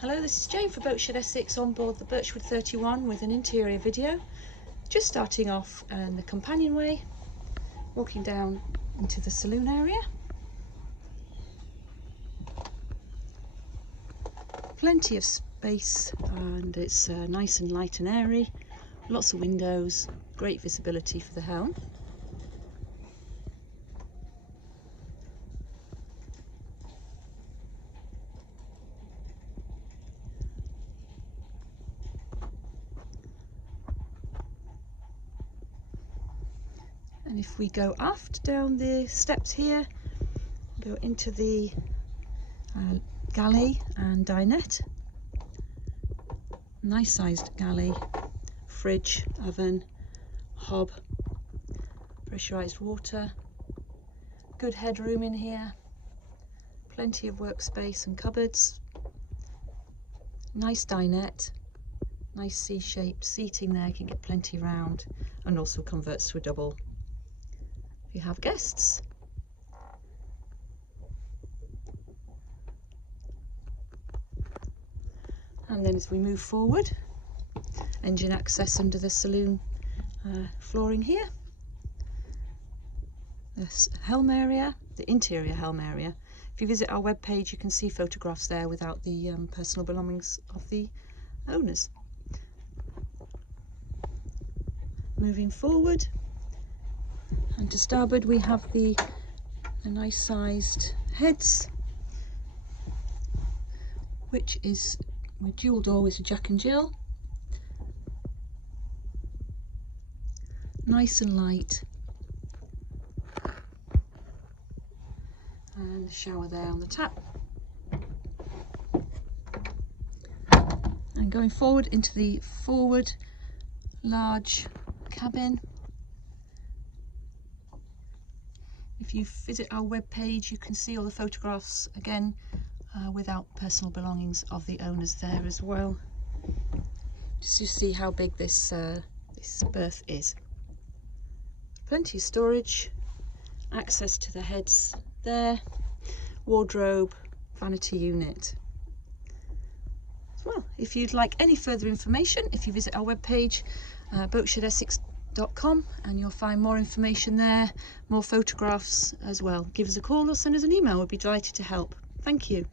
Hello, this is Jane for Boatshed Essex on board the Birchwood 31 with an interior video. Just starting off in the companionway, walking down into the saloon area. Plenty of space and it's nice and light and airy. Lots of windows, great visibility for the helm. And if we go aft down the steps here, go into the galley and dinette. Nice sized galley, fridge, oven, hob, pressurised water, good headroom in here, plenty of workspace and cupboards, nice dinette, nice C-shaped seating there, you can get plenty round, and also converts to a double if you have guests. And then as we move forward, engine access under the saloon flooring here. This helm area, the interior helm area. If you visit our webpage, you can see photographs there without the personal belongings of the owners. Moving forward, and to starboard we have the nice sized heads, which is with dual door with a Jack and Jill. Nice and light. And the shower there on the tap. And going forward into the forward large cabin. If you visit our webpage, you can see all the photographs again without personal belongings of the owners there as well, just to see how big this berth is. Plenty of storage, access to the heads there, wardrobe, vanity unit. Well, if you'd like any further information, if you visit our webpage, boatshedessex.com, and you'll find more information there, more photographs as well. Give us a call or send us an email, we'd be delighted to help. Thank you.